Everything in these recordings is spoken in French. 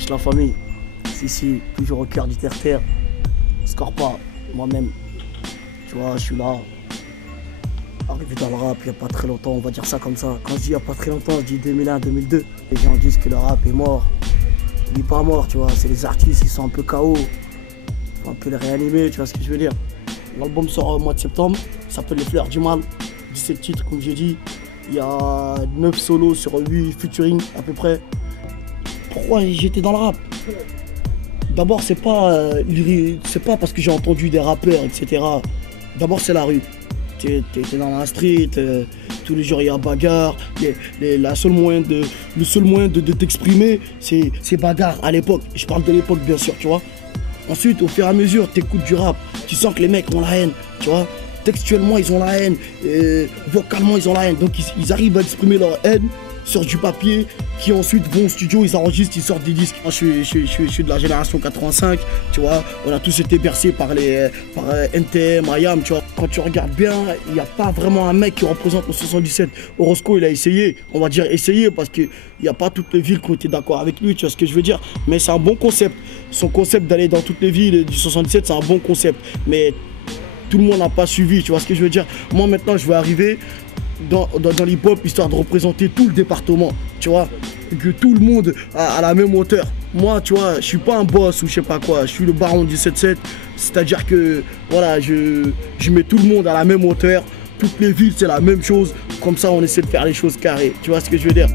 Wesh la famille, si, toujours au cœur du terre-terre. Scorpa, moi-même, tu vois, je suis là. Arrivé dans le rap il n'y a pas très longtemps, on va dire ça comme ça. Quand je dis il n'y a pas très longtemps, je dis 2001-2002. Les gens disent que le rap est mort. Il n'est pas mort, tu vois, c'est les artistes qui sont un peu KO. Il faut un peu les réanimer, tu vois ce que je veux dire. L'album sort au mois de septembre, ça s'appelle Les Fleurs du Mal. 17 titres, comme j'ai dit. Il y a 9 solos sur 8 featuring à peu près. Pourquoi j'étais dans le rap? D'abord, c'est pas parce que j'ai entendu des rappeurs, etc. D'abord, c'est la rue. T'es dans la street, tous les jours il y a bagarre. Le seul moyen de t'exprimer, c'est bagarre à l'époque. Je parle de l'époque, bien sûr, tu vois. Ensuite, au fur et à mesure, t'écoutes du rap. Tu sens que les mecs ont la haine, tu vois. Textuellement, ils ont la haine. Vocalement, ils ont la haine. Donc, ils arrivent à exprimer leur haine sur du papier, qui ensuite vont au studio, ils enregistrent, ils sortent des disques. Moi, je suis de la génération 85, tu vois. On a tous été bercés par NTM, IAM, tu vois. Quand tu regardes bien, il n'y a pas vraiment un mec qui représente le 77. Orozco, il a essayé, on va dire essayé, parce qu'il n'y a pas toutes les villes qui ont été d'accord avec lui, tu vois ce que je veux dire. Mais c'est un bon concept. Son concept d'aller dans toutes les villes du 77, c'est un bon concept. Mais tout le monde n'a pas suivi, tu vois ce que je veux dire. Moi, maintenant, je vais arriver dans l'hip-hop, histoire de représenter tout le département, tu vois, que tout le monde à la même hauteur. Moi, tu vois, je suis pas un boss ou je sais pas quoi, je suis le baron du 7-7, c'est-à-dire que, voilà, je mets tout le monde à la même hauteur, toutes les villes, c'est la même chose, comme ça, on essaie de faire les choses carrées, tu vois ce que je veux dire.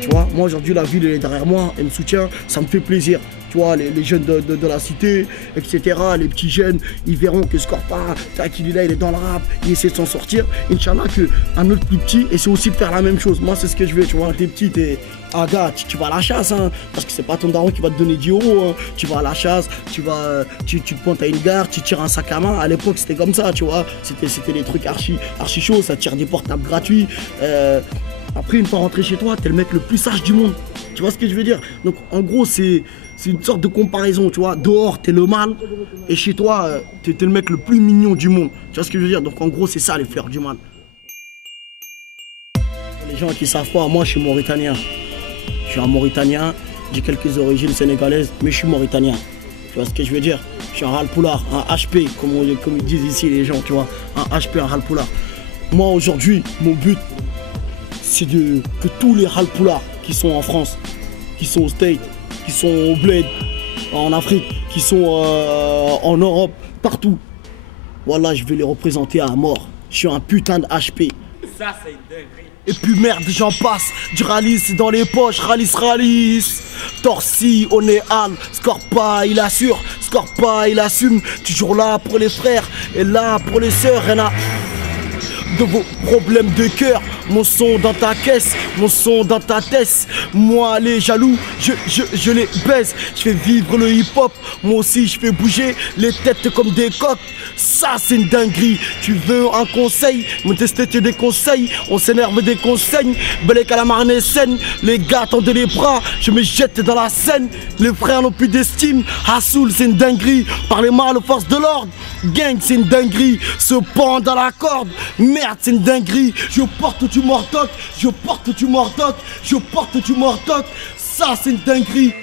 Tu vois, moi, aujourd'hui, la ville, elle est derrière moi, elle me soutient, ça me fait plaisir. Tu vois, les jeunes de la cité, etc., les petits jeunes, ils verront que Scorpa, qu'il est là, il est dans le rap, il essaie de s'en sortir. Inch'Allah, qu'un autre plus petit essaie aussi de faire la même chose. Moi, c'est ce que je veux, tu vois, t'es petit, gars, tu vas à la chasse, hein, parce que c'est pas ton daron qui va te donner 10 €, hein. Tu vas à la chasse, tu te pointes à une gare, tu tires un sac à main. À l'époque, c'était comme ça, tu vois. C'était des trucs archi chauds, ça tire des portables gratuits. Après, une fois rentré chez toi, t'es le mec le plus sage du monde. Tu vois ce que je veux dire? Donc, en gros, c'est une sorte de comparaison, tu vois. Dehors, t'es le mal, et chez toi, t'es le mec le plus mignon du monde. Tu vois ce que je veux dire? Donc, en gros, c'est ça, les fleurs du mal. Les gens qui savent pas, moi, je suis mauritanien. Je suis un mauritanien, j'ai quelques origines sénégalaises, mais je suis mauritanien. Tu vois ce que je veux dire? Je suis un halpoulard, un HP, comme ils disent ici les gens, tu vois. Un HP, un halpoulard. Moi, aujourd'hui, mon but, c'est que tous les halpoulards qui sont en France, qui sont au States, qui sont au Bled, en Afrique, qui sont en Europe, partout, voilà, je vais les représenter à mort. Je suis un putain de HP. Ça, c'est une dinguerie. Et puis merde, j'en passe, du ralice dans les poches, ralice. Torsi, Onéal, Scorpa, il assure, Scorpa, il assume. Toujours là pour les frères et là pour les sœurs, rien à de vos problèmes de cœur. Mon son dans ta caisse, mon son dans ta tête. Moi les jaloux, je les baise. Je fais vivre le hip-hop, moi aussi je fais bouger les têtes comme des coques. Ça c'est une dinguerie. Tu veux un conseil? Me tester des conseils. On s'énerve des conseils. Belle calamar scène. Les gars tendent les bras, je me jette dans la scène. Les frères n'ont plus d'estime. Hassoul c'est une dinguerie. Parlez mal aux forces de l'ordre. Gang c'est une dinguerie. Se pend dans la corde. Merde c'est une dinguerie. Je porte tu mortoc. Je porte tu mortoc. Je porte tu mortoc. Ça c'est une dinguerie.